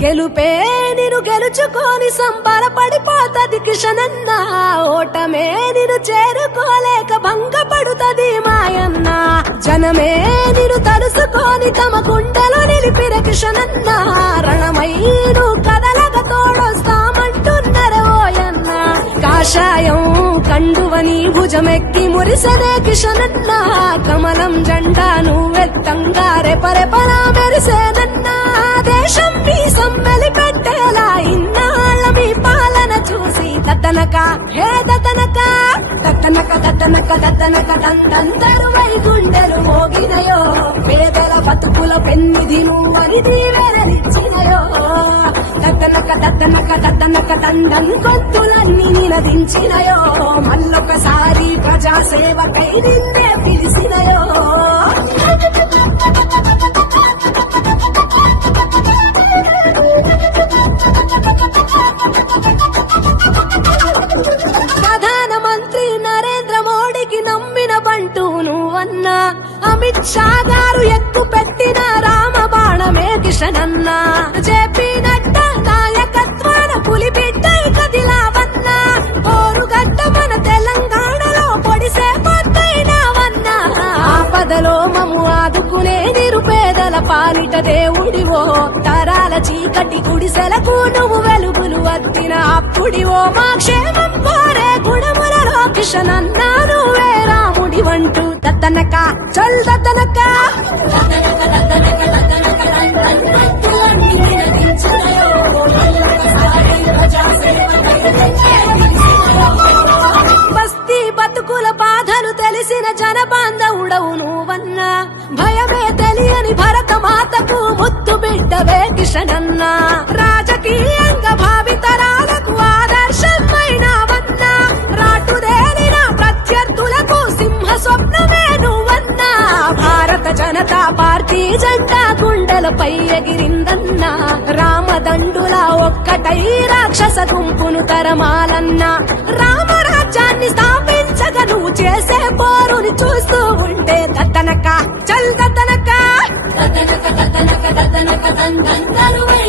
గెలుపే నిన్ను గెలుచుకొని సంబరపడిపోతది కిషనన్న. ఓటమే నిను చేరుకోలేక భంగపడుతది మాయన్న. జనమే నిన్ను తలుసుకొని తమ గుండెలో నిలిపిన కిషనన్న రణమై కదలక తోడొస్తామంటున్నరే ఓయన్న. కాషాయం కండువని భుజమెక్కి మురిసదే కిషనన్న. కమలం జెండా నువ్వెత్తంగా రెపరెపరా మెరిసేనన్నా దేశం మీ సమ్మెలి పెట్టేలా ఇన్నాళ్ళ మీ పాలన చూసి దత్తనక హే దత్తనక దద్దనక దత్తనక దత్తనక దంతంతరువై గుండెలు మోగినయో పేదల బతుకుల పెన్నిధి నువ్వని దీవెననిచ్చినయో. దద్దనక దత్తనక దత్తనక దండం గొంతులన్నీ నిలదించినయో మళ్ళొకసారి ప్రజాసేవకై నిన్నే పిలిచినయో. నువ్వన్నా అమిత్ షా గారు ఎక్కు పెట్టిన రామ బాణమే కిషనన్న. జేపీ నడ్డా నాయకత్వాన పులి బిడ్డ కదిలావన్నా. ఓరుగడ్డ మన తెలంగాణలో పొడిసే పొద్దైనావన్నా ఆపదలో మము ఆదుకునే నిరుపేదల పాలిట దేవుడివో. తరాల చీకటి గుడిసెలకు నువ్వు వెలుగులు వత్తిన అప్పుడివో మా క్షేమం కోరే గుణములలో కిషనన్న నువ్వే రాముడి వంటూ తనక చల్ తనక బస్తీ బతుకుల బాధలు తెలిసిన జన బాంధవుడవు నువ్వన్నా. భయమే తెలియని భరత మాతకు ముద్దు బిడ్డవే కిషనన్న రాజకీయ జనతా పార్టీ జెండా గుండెలపై ఎగిరిందన్నా రామదండులా ఒక్కటై రాక్షస గుంపును తరమాలన్నా రామరాజ్యాన్ని స్థాపించగా నువ్వు చేసే పోరుని చూస్తూ ఉంటే దత్తనక చల్ దత్తనక దత్తనక దత్తనక దత్తనక దంతంతరువై